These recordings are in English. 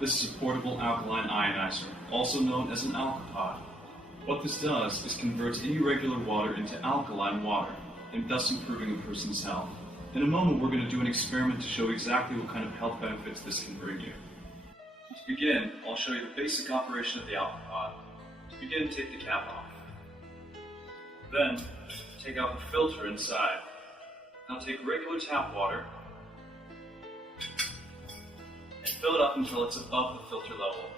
This is a portable alkaline ionizer, also known as an AlkaPod. What this does is converts irregular water into alkaline water, and thus improving a person's health. In a moment, we're going to do an experiment to show exactly what kind of health benefits this can bring you. To begin, I'll show you the basic operation of the AlkaPod. To begin, take the cap off. Then, take out the filter inside. Now take regular tap water and fill it up until it's above the filter level.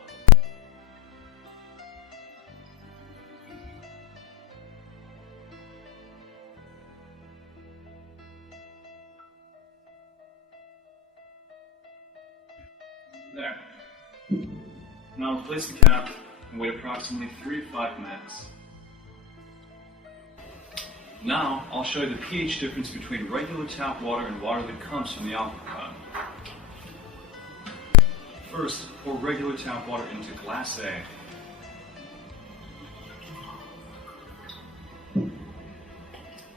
There. Now replace the cap and wait approximately 3 to 5 minutes. Now, I'll show you the pH difference between regular tap water and water that comes from the AlkaPod. First, pour regular tap water into glass A.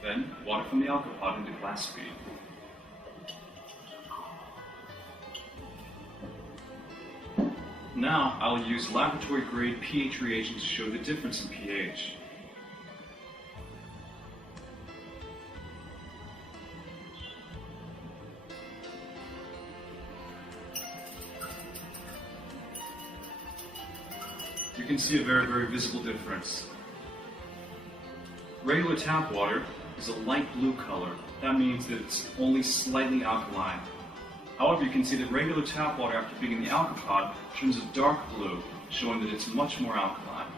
Then, water from the AlkaPod into glass B. Now, I'll use laboratory-grade pH reagents to show the difference in pH. You can see a very, very visible difference. Regular tap water is a light blue color. That means that it's only slightly alkaline. However, you can see that regular tap water after being in the AlkaPod turns a dark blue, showing that it's much more alkaline.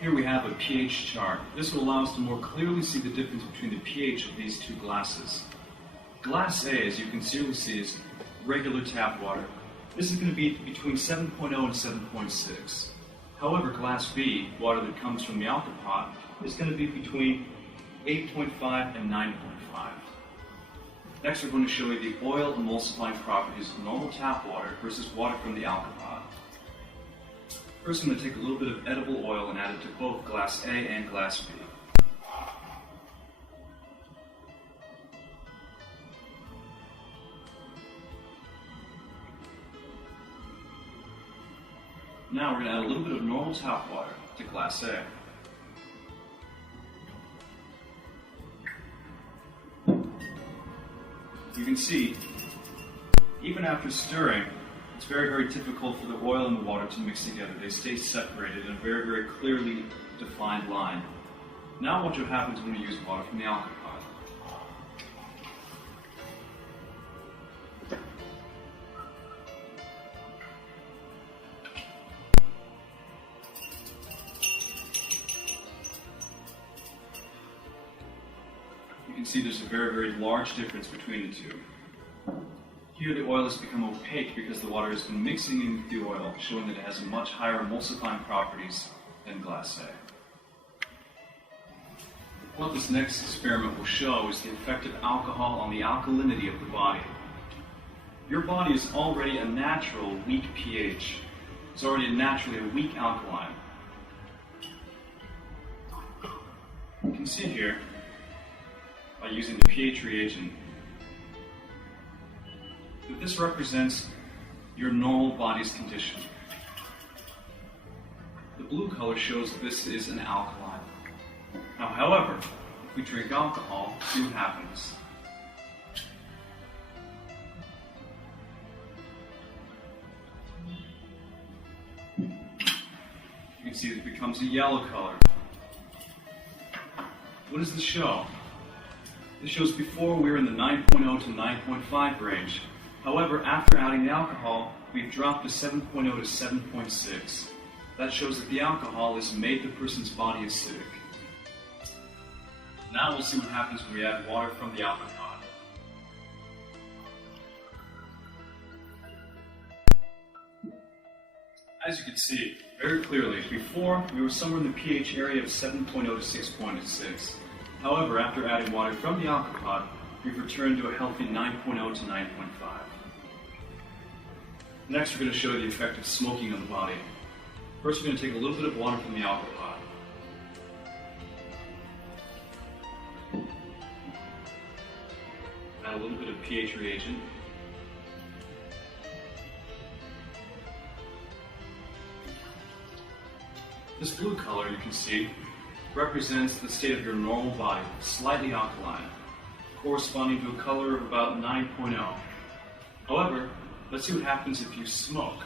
Here we have a pH chart. This will allow us to more clearly see the difference between the pH of these two glasses. Glass A, as you can clearly see, is regular tap water. This is going to be between 7.0 and 7.6. However, glass B, water that comes from the AlkaPod, is going to be between 8.5 and 9.5. Next, we're going to show you the oil emulsifying properties of normal tap water versus water from the AlkaPod. First, I'm going to take a little bit of edible oil and add it to both glass A and glass B. Now we're going to add a little bit of normal tap water to glass A. You can see, even after stirring, it's very, very difficult for the oil and the water to mix together. They stay separated in a very, very clearly defined line. Now watch what happens when we use water from the AlkaPod. You can see there's a very, very large difference between the two. Here the oil has become opaque because the water has been mixing in with the oil, showing that it has much higher emulsifying properties than glass A. What this next experiment will show is the effect of alcohol on the alkalinity of the body. Your body is already a natural weak pH. It's already naturally a weak alkaline. You can see here, by using the pH reagent, that this represents your normal body's condition. The blue color shows that this is an alkaline. Now, however, if we drink alcohol, see what happens. You can see that it becomes a yellow color. What does this show? This shows before we were in the 9.0 to 9.5 range. However, after adding the alcohol, we've dropped to 7.0 to 7.6. That shows that the alcohol has made the person's body acidic. Now we'll see what happens when we add water from the AlkaPod. As you can see very clearly, before we were somewhere in the pH area of 7.0 to 6.6. However, after adding water from the AlkaPod, we've returned to a healthy 9.0 to 9.5. Next, we're going to show you the effect of smoking on the body. First, we're going to take a little bit of water from the AlkaPod. Add a little bit of pH reagent. This blue color, you can see, represents the state of your normal body, slightly alkaline, corresponding to a color of about 9.0. However, let's see what happens if you smoke.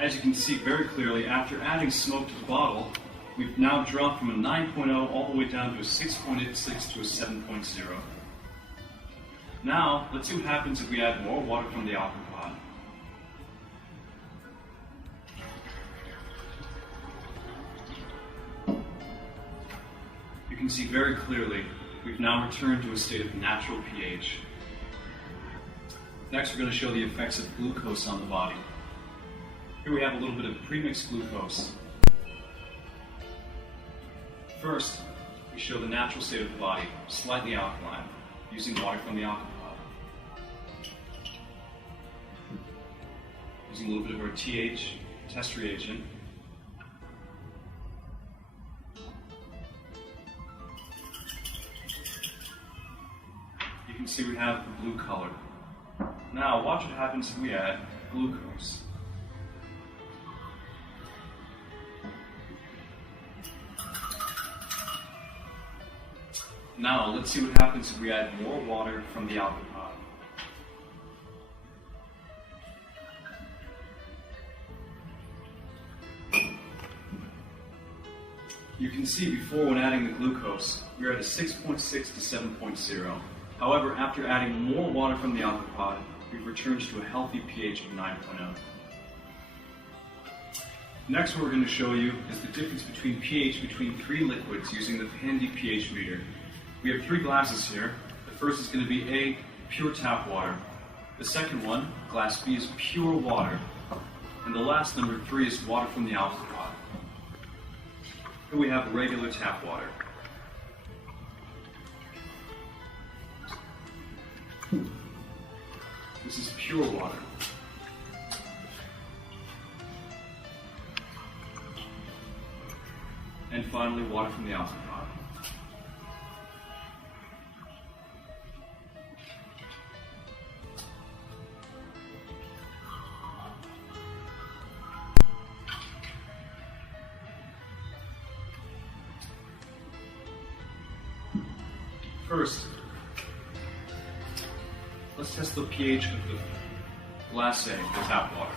As you can see very clearly, after adding smoke to the bottle, we've now dropped from a 9.0 all the way down to a 6.86 to a 7.0. Now, let's see what happens if we add more water from the AlkaPod. You can see very clearly, we've now returned to a state of natural pH. Next, we're going to show the effects of glucose on the body. Here we have a little bit of premixed glucose. First, we show the natural state of the body, slightly alkaline, using water from the AlkaPod. Using a little bit of our TH test reagent. You can see we have the blue color. Now, watch what happens if we add glucose. Now, let's see what happens if we add more water from the AlkaPod. You can see before, when adding the glucose, we were at a 6.6 to 7.0. However, after adding more water from the AlkaPod, we've returned to a healthy pH of 9.0. Next, what we're going to show you is the difference between pH between three liquids using the handy pH meter. We have three glasses here. The first is going to be A, pure tap water. The second one, glass B, is pure water. And the last, number 3, is water from the AlkaPod. Here we have regular tap water. This is pure water. And finally, water from the AlkaPod. First, let's test the pH of the glass A, the tap water.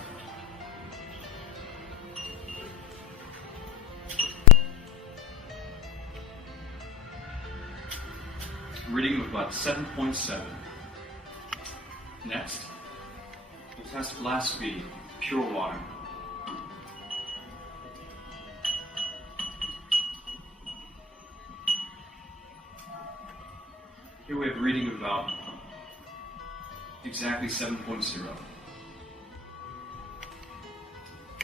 Reading of about 7.7. Next, we'll test glass B, pure water. Here we have a reading of about exactly 7.0.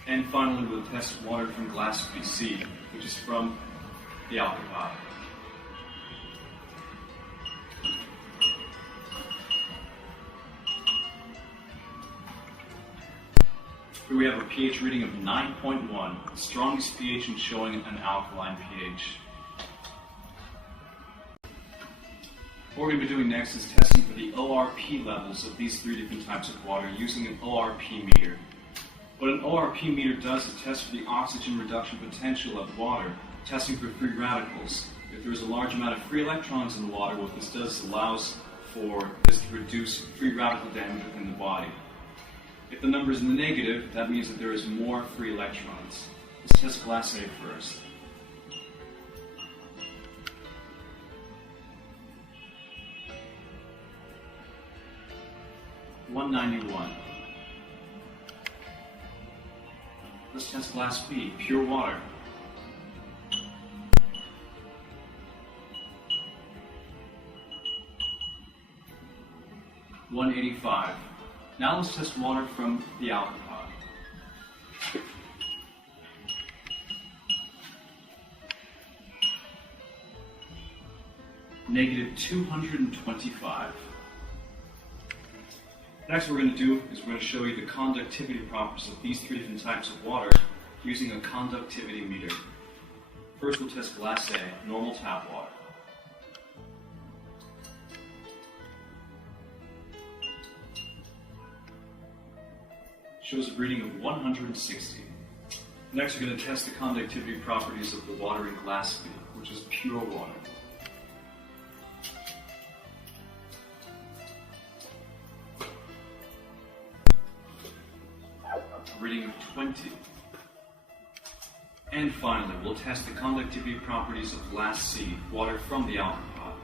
And finally, we'll test water from glass BC, which is from the AlkaPod. Here we have a pH reading of 9.1, the strongest pH in showing an alkaline pH. What we're going to be doing next is testing for the ORP levels of these three different types of water using an ORP meter. What an ORP meter does is test for the oxygen reduction potential of water, testing for free radicals. If there's a large amount of free electrons in the water, what this does is allows for this to reduce free radical damage within the body. If the number is in the negative, that means that there is more free electrons. Let's test glass A first. 191. Let's test glass B, pure water. 185. Now let's test water from the AlkaPod. negative 225. Next what we're going to do is we're going to show you the conductivity properties of these three different types of water using a conductivity meter. First we'll test glass A, normal tap water. Shows a reading of 160. Next we're going to test the conductivity properties of the water in glass B, which is pure water. A reading of 20. And finally, we'll test the conductivity properties of glass C, water from the AlkaPod.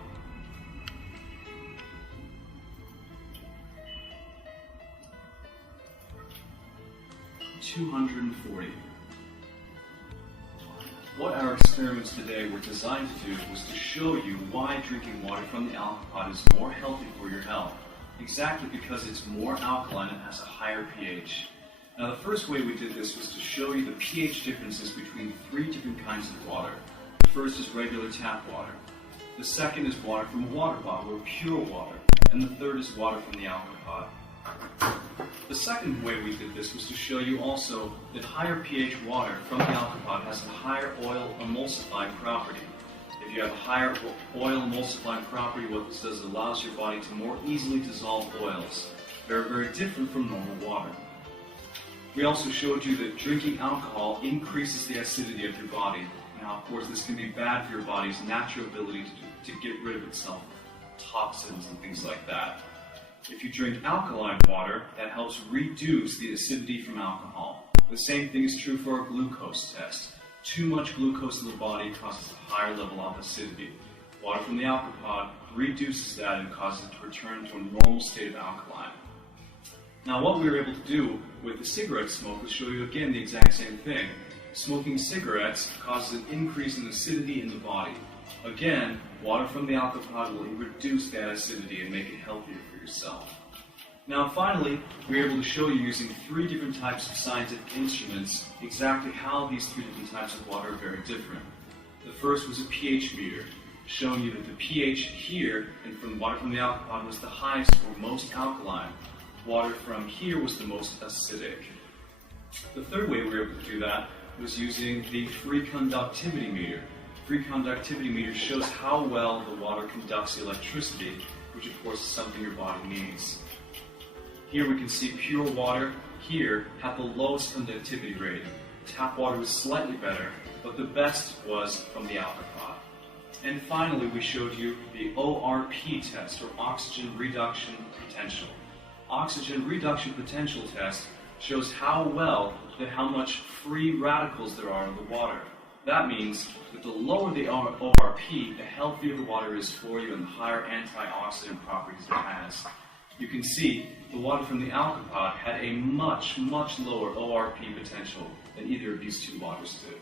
$240. What our experiments today were designed to do was to show you why drinking water from the AlkaPod is more healthy for your health, exactly because it's more alkaline and has a higher pH. Now the first way we did this was to show you the pH differences between three different kinds of water. The first is regular tap water. The second is water from a water bottle, or pure water. And the third is water from the AlkaPod. The second way we did this was to show you also that higher pH water from the AlkaPod has a higher oil emulsifying property. If you have a higher oil emulsifying property, what this does is allows your body to more easily dissolve oils. They're very different from normal water. We also showed you that drinking alcohol increases the acidity of your body. Now, of course, this can be bad for your body's natural ability to get rid of itself, toxins and things like that. If you drink alkaline water, that helps reduce the acidity from alcohol. The same thing is true for our glucose test. Too much glucose in the body causes a higher level of acidity. Water from the AlkaPod reduces that and causes it to return to a normal state of alkaline. Now what we were able to do with the cigarette smoke was show you again the exact same thing. Smoking cigarettes causes an increase in acidity in the body. Again, water from the AlkaPod will reduce that acidity and make it healthier for yourself. Now finally, we were able to show you using three different types of scientific instruments exactly how these three different types of water are very different. The first was a pH meter, showing you that the pH here and from water from the AlkaPod was the highest or most alkaline. Water from here was the most acidic. The third way we were able to do that was using the free conductivity meter. Free conductivity meter shows how well the water conducts electricity, which of course is something your body needs. Here we can see pure water here had the lowest conductivity rating. Tap water was slightly better, but the best was from the AlkaPod. And finally, we showed you the ORP test, or oxygen reduction potential. Oxygen reduction potential test shows how much free radicals there are in the water. That means that the lower the ORP, the healthier the water is for you and the higher antioxidant properties it has. You can see the water from the AlkaPod had a much, much lower ORP potential than either of these two waters did.